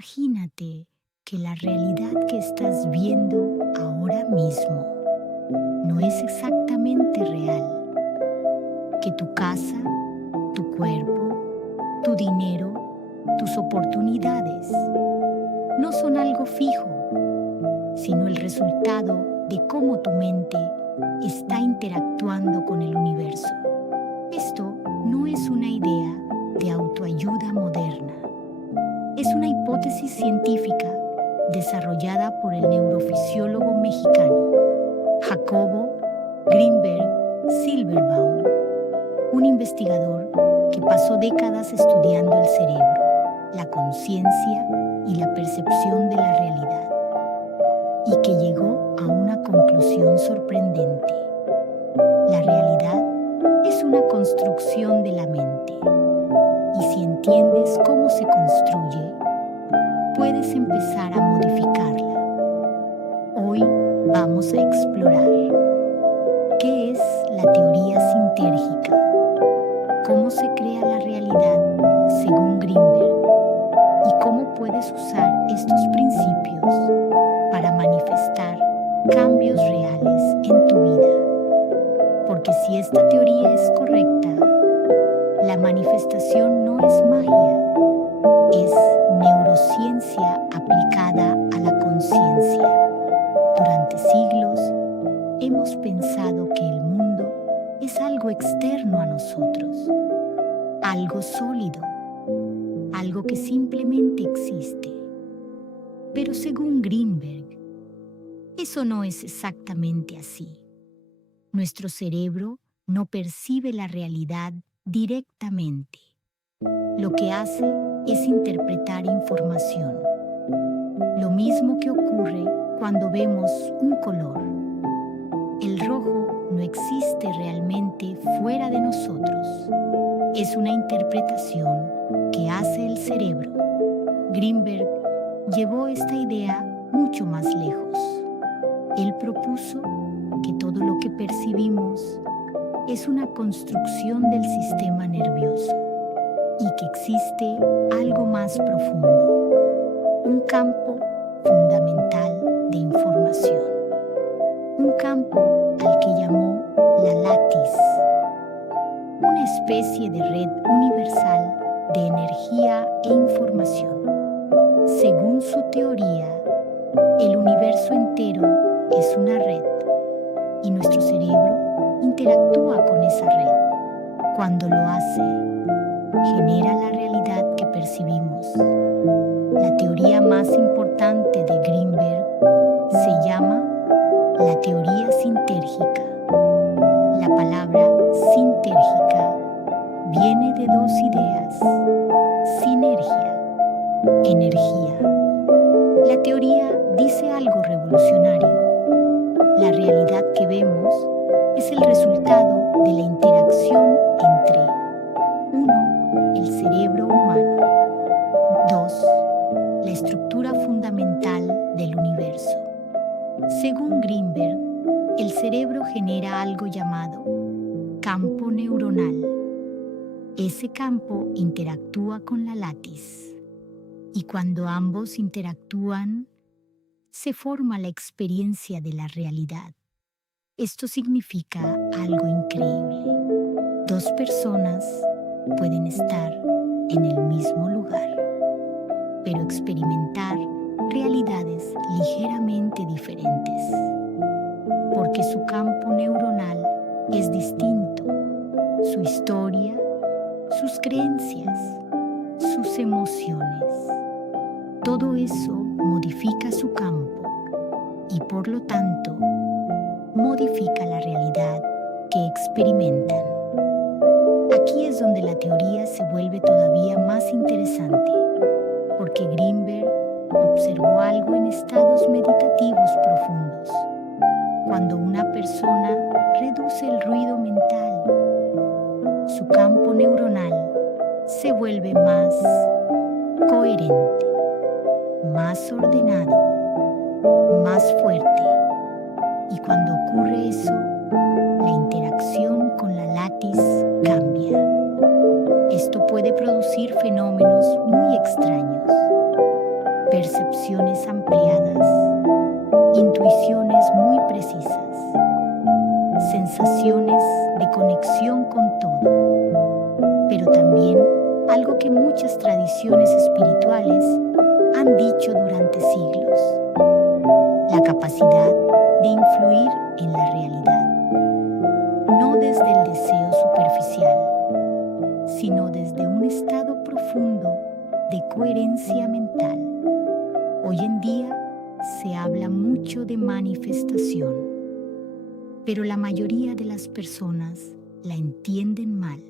imagínate que la realidad que estás viendo ahora mismo no es exactamente real, que tu casa, tu cuerpo, tu dinero, tus oportunidades no son algo fijo, sino el resultado de cómo tu mente está interactuando con el universo. Esto no es una idea de autoayuda moderna. Es una hipótesis científica desarrollada por el neurofisiólogo mexicano Jacobo Grinberg Silverbaum, un investigador que pasó décadas estudiando el cerebro, la conciencia y la percepción de la realidad, y que llegó a una conclusión sorprendente. La realidad es una construcción de la mente, y si entiendes cómo se construye, puedes empezar a modificarla. Hoy vamos a explorar qué es la teoría sintérgica, cómo se crea la realidad según Grinberg y cómo puedes usar estos principios para manifestar cambios reales en tu vida. Porque si esta teoría es correcta, la manifestación no es magia, es neurociencia aplicada a la conciencia. Durante siglos hemos pensado que el mundo es algo externo a nosotros, algo sólido, algo que simplemente existe. Pero según Grinberg, eso no es exactamente así. Nuestro cerebro no percibe la realidad directamente. Lo que hace es interpretar información. Lo mismo que ocurre cuando vemos un color. El rojo no existe realmente fuera de nosotros. Es una interpretación que hace el cerebro. Grinberg llevó esta idea mucho más lejos. Él propuso que todo lo que percibimos es una construcción del sistema nervioso y que existe algo más profundo, un campo fundamental de información, un campo al que llamó la latis, una especie de red universal de energía e información. Según su teoría, el universo entero es una red y nuestro cerebro interactúa con esa red. Cuando lo hace, genera la realidad que percibimos. La teoría más importante de Grinberg se llama la teoría sintérgica. La palabra sintérgica viene de dos ideas: sinergia, energía. La teoría dice algo revolucionario. La realidad que vemos es el resultado de la interacción entre 1. El cerebro humano. 2. La estructura fundamental del universo. Según Grinberg, el cerebro genera algo llamado campo neuronal. Ese campo interactúa con la latis, y cuando ambos interactúan, se forma la experiencia de la realidad. Esto significa algo increíble. Dos personas pueden estar en el mismo lugar, pero experimentar realidades ligeramente diferentes, porque su campo neuronal es distinto, su historia, sus creencias, sus emociones. Todo eso modifica su campo y por lo tanto modifica la realidad que experimentan. Aquí es donde la teoría se vuelve todavía más interesante, porque Grinberg observó algo en estados meditativos profundos. Cuando una persona reduce el ruido mental, su campo neuronal se vuelve más coherente, más ordenado, más fuerte. Y cuando ocurre eso, la interacción con la latis cambia. Esto puede producir fenómenos muy extraños. percepciones ampliadas, intuiciones muy precisas, sensaciones de conexión con todo, pero también algo que muchas tradiciones espirituales han dicho durante siglos: la capacidad de influir en la realidad, no desde el deseo superficial, sino desde un estado profundo de coherencia mental. Hoy en día se habla mucho de manifestación, pero la mayoría de las personas la entienden mal.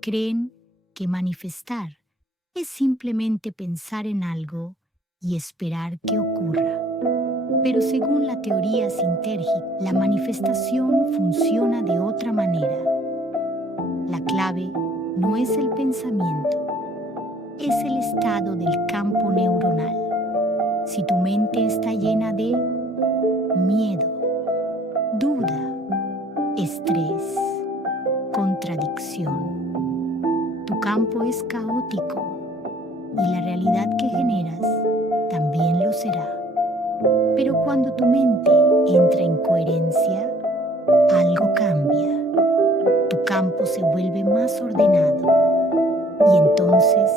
Creen que manifestar es simplemente pensar en algo y esperar que ocurra. Pero según la teoría sintérgica, la manifestación funciona de otra manera. La clave no es el pensamiento, es el estado del campo neuronal. Si tu mente está llena de miedo, duda, estrés, contradicción, tu campo es caótico y la realidad que generas también lo será. Pero cuando tu mente entra en coherencia, algo cambia. Tu campo se vuelve más ordenado y entonces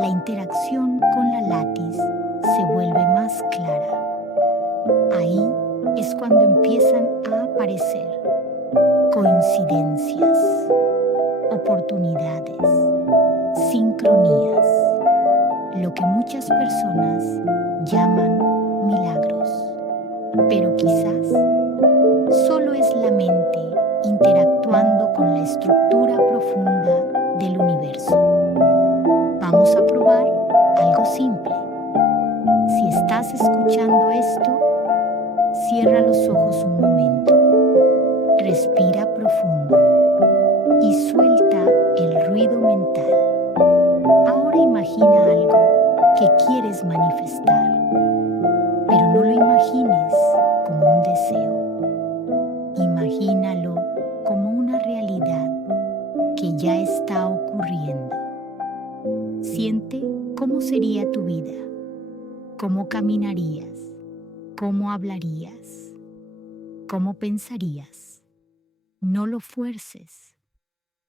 la interacción con la látiz se vuelve más clara. Ahí es cuando empiezan a aparecer coincidencias, oportunidades, sincronías, lo que muchas personas llaman milagros. Pero quizás solo es la mente interactuando con la estructura profunda del universo. Vamos a probar algo simple. Si estás escuchando esto, cierra los ojos un momento, respira profundo y suelta el ruido mental. Ahora imagina algo que quieres manifestar, pero no lo imagines como un deseo. Imagínalo como una realidad que ya está ocurriendo. Siente cómo sería tu vida, cómo caminarías, cómo hablarías, cómo pensarías. No lo fuerces,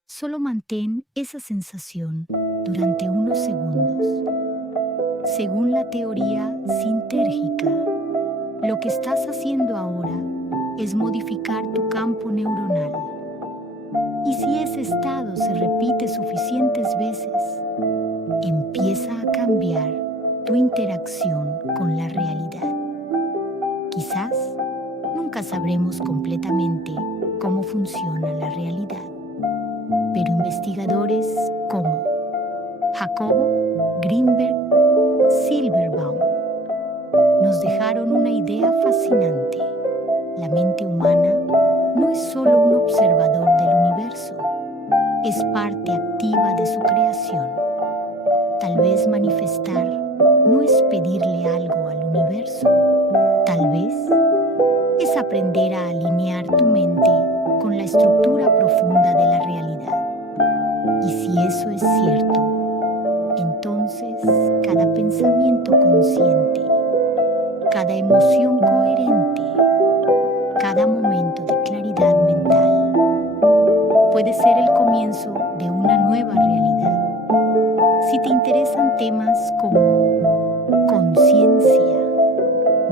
solo mantén esa sensación durante unos segundos. Según la teoría sintérgica, lo que estás haciendo ahora es modificar tu campo neuronal. Y si ese estado se repite suficientes veces, empieza a cambiar tu interacción con la realidad. Quizás nunca sabremos completamente cómo funciona la realidad, pero investigadores como Jacobo Greenberg Silverbaum nos dejaron una idea fascinante. La mente humana no es solo un observador del universo, es parte activa de su creación. Tal vez manifestar no es pedirle algo al universo, tal vez es aprender a alinear tu mente con la estructura profunda de la realidad. Y si eso es cierto, entonces cada pensamiento consciente, cada emoción coherente, cada momento de claridad mental puede ser el comienzo de una nueva realidad. Si te interesan temas como conciencia,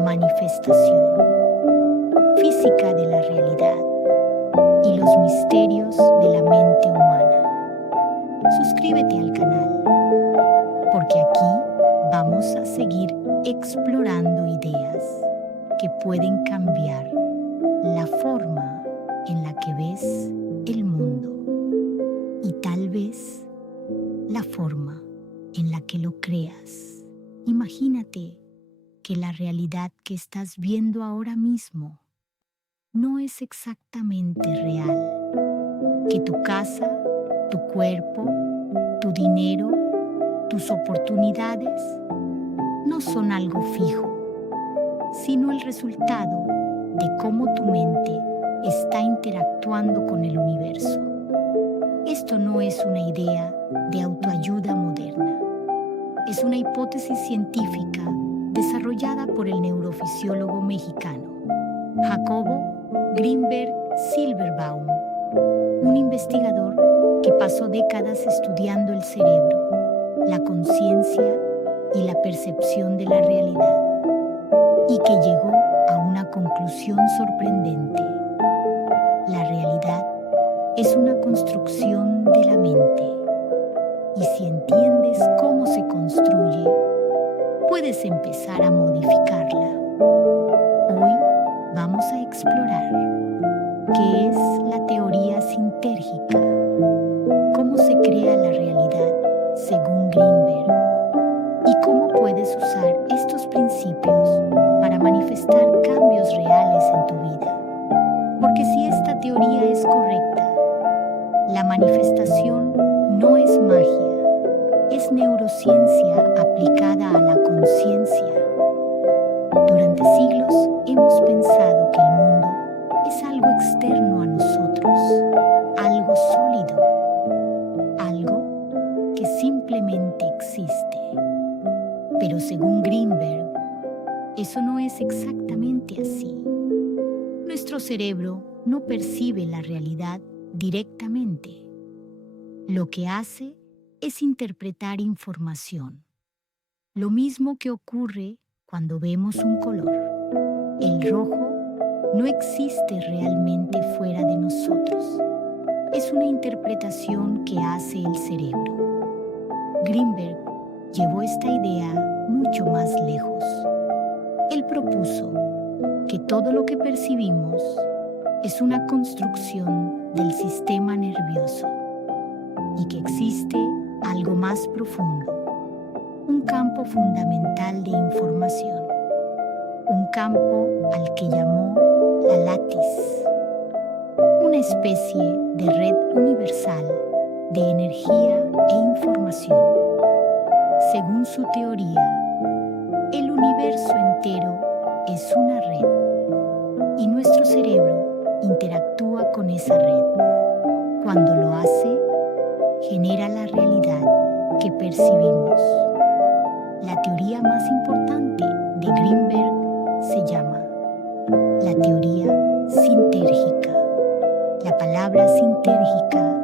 manifestación, física de la realidad y los misterios de la mente humana, suscríbete al canal, porque aquí vamos a seguir explorando ideas que pueden cambiar la forma en la que ves el mundo y tal vez la forma en la que lo creas. Imagínate que la realidad que estás viendo ahora mismo no es exactamente real, que tu casa, tu cuerpo, tu dinero, tus oportunidades no son algo fijo, sino el resultado de cómo tu mente está interactuando con el universo. Esto no es una idea de autoayuda moderna, es una hipótesis científica desarrollada por el neurofisiólogo mexicano Jacobo Grinberg Silverbaum, un investigador que pasó décadas estudiando el cerebro, la conciencia y la percepción de la realidad, y que llegó a una conclusión sorprendente. La realidad es una construcción de la mente, y si entiendes cómo se construye, puedes empezar a modificarla. Hoy vamos a explorar qué es la teoría sintérgica, cómo se crea la realidad según Grinberg y cómo puedes usar estos principios para manifestar cambios reales en tu vida. Porque si esta teoría es correcta, la manifestación no es magia, es neurociencia aplicada a la conciencia. Durante siglos hemos pensado que el mundo es algo externo a nosotros, algo sólido, algo que simplemente existe. Pero según Grinberg, eso no es exactamente así. Nuestro cerebro no percibe la realidad directamente. Lo que hace es interpretar información. Lo mismo que ocurre cuando vemos un color. El rojo no existe realmente fuera de nosotros. Es una interpretación que hace el cerebro. Grinberg llevó esta idea mucho más lejos. Él propuso que todo lo que percibimos es una construcción del sistema nervioso y que existe algo más profundo, un campo fundamental de información, un campo al que llamó la lattice, una especie de red universal de energía e información. Según su teoría, el universo entero es una red y nuestro cerebro interactúa con esa red. Cuando lo hace, genera la realidad que percibimos. La teoría más importante de Grinberg se llama la teoría sintérgica. La palabra sintérgica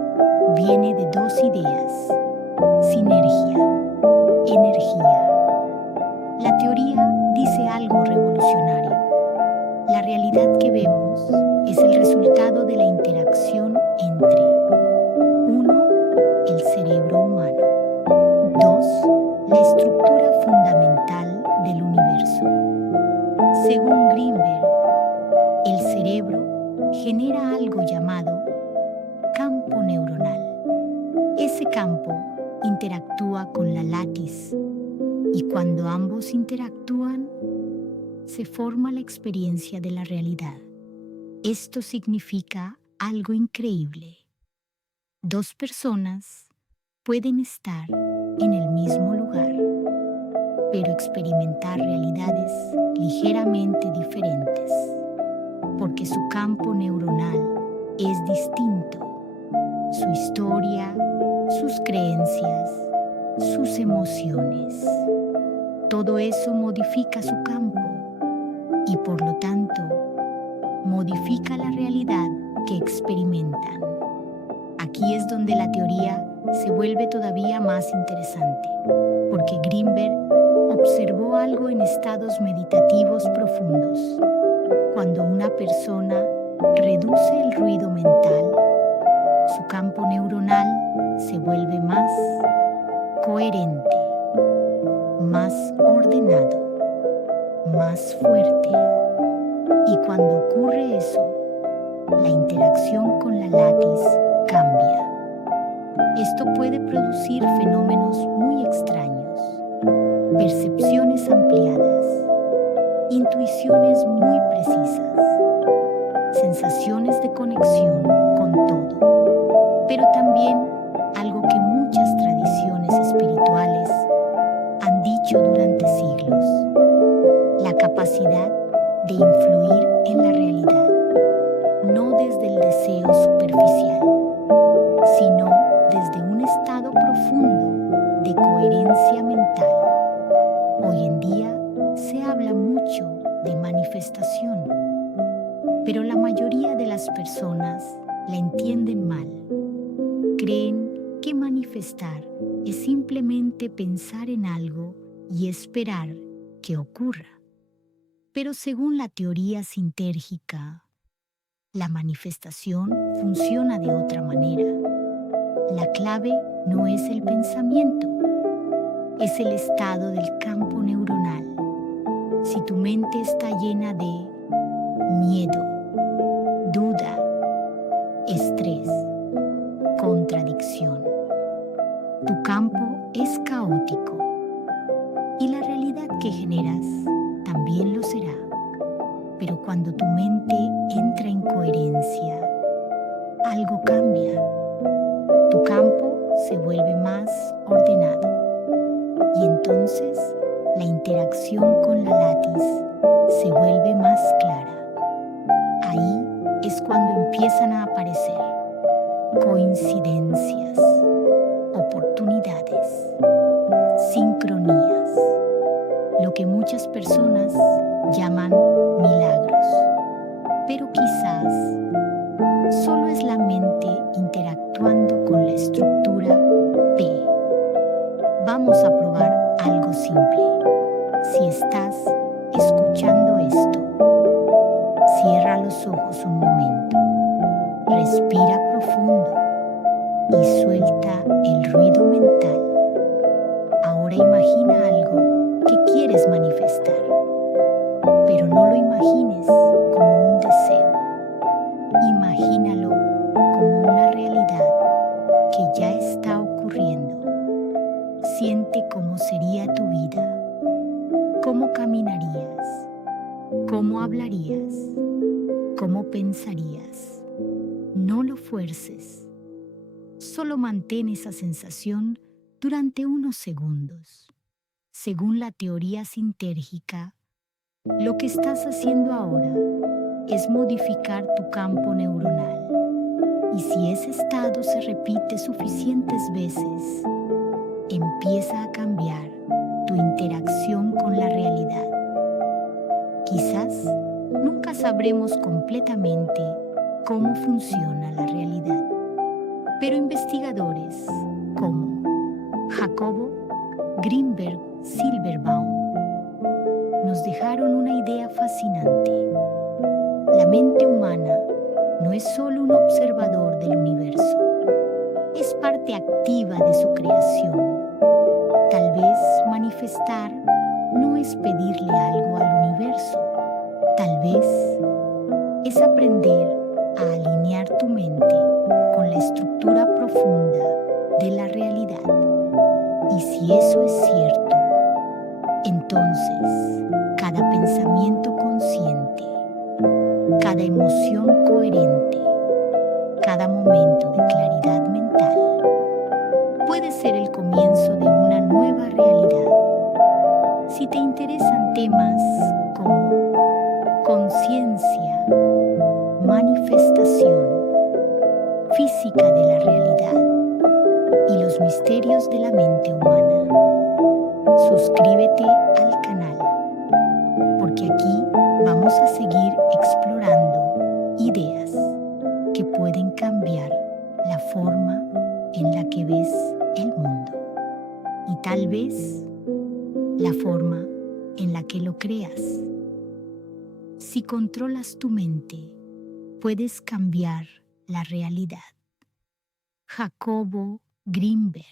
viene de dos ideas: sinergia, energía. La teoría dice algo revolucionario. La realidad que vemos es el resultado de la interacción entre 1. El cerebro humano. 2. La estructura fundamental del universo. Según Grinberg, el cerebro genera algo llamado campo neuronal. Ese campo interactúa con la lattice y cuando ambos interactúan, se forma la experiencia de la realidad. Esto significa algo increíble. Dos personas pueden estar en el mismo lugar, pero experimentar realidades ligeramente diferentes, porque su campo neuronal es distinto. Su historia, sus creencias, sus emociones. Todo eso modifica su campo y por lo tanto modifica la realidad que experimentan. Aquí es donde la teoría se vuelve todavía más interesante, porque Grinberg observó algo en estados meditativos profundos. Cuando una persona reduce el ruido mental, su campo neuronal se vuelve más coherente, más ordenado, más fuerte. Y cuando ocurre eso, la interacción con la lattice cambia. Esto puede producir fenómenos muy extraños, percepciones ampliadas, intuiciones muy precisas, sensaciones de conexión con todo, pero también algo que muchas tradiciones espirituales han dicho durante siglos: la capacidad de influir en la realidad, no desde el deseo superficial, sino desde un estado profundo de coherencia mental. habla mucho de manifestación, pero la mayoría de las personas la entienden mal. Creen que manifestar es simplemente pensar en algo y esperar que ocurra. Pero según la teoría sintérgica, la manifestación funciona de otra manera. La clave no es el pensamiento, es el estado del campo neuronal. Si tu mente está llena de miedo, duda, estrés, contradicción, tu campo es caótico y la realidad que generas también lo será. Pero cuando tu mente entra en coherencia, algo cambia. Tu campo se vuelve más ordenado y entonces la interacción con la látiz se vuelve más clara. Ahí es cuando empiezan a aparecer coincidencias, oportunidades, sincronías, lo que muchas personas llaman milagros. Pero quizás solo es la mente interactuando con la estructura P. Vamos a probar algo simple. Si estás escuchando esto, cierra los ojos un momento, respira profundo y suelta el ruido mental. Ahora imagina algo que quieres manifestar, pero no lo imagines como un deseo. Imagínalo como una realidad que ya está ocurriendo. Siente cómo sería tu vida, cómo caminarías, cómo hablarías, cómo pensarías. No lo fuerces, solo mantén esa sensación durante unos segundos. Según la teoría sintérgica, lo que estás haciendo ahora es modificar tu campo neuronal. Y si ese estado se repite suficientes veces, empieza a cambiar tu interacción con la realidad. Quizás nunca sabremos completamente cómo funciona la realidad, pero investigadores como Jacobo Grinberg Silverbaum nos dejaron una idea fascinante. La mente humana no es solo un observador del universo, es parte activa de su creación. Tal vez manifestar no es pedirle algo al universo, tal vez es aprender a alinear tu mente con la estructura profunda de la realidad. Y si eso es cierto, entonces cada pensamiento consciente, cada emoción coherente, cada momento de claridad mental puede ser el comienzo de una nueva realidad. Si te interesan temas como conciencia, manifestación, física de la realidad y los misterios de la mente humana, suscríbete al canal, porque aquí vamos a seguir explorando ideas que pueden cambiar la forma en la que ves el mundo y tal vez la forma en la que lo creas. Si controlas tu mente, puedes cambiar la realidad. Jacobo Grinberg.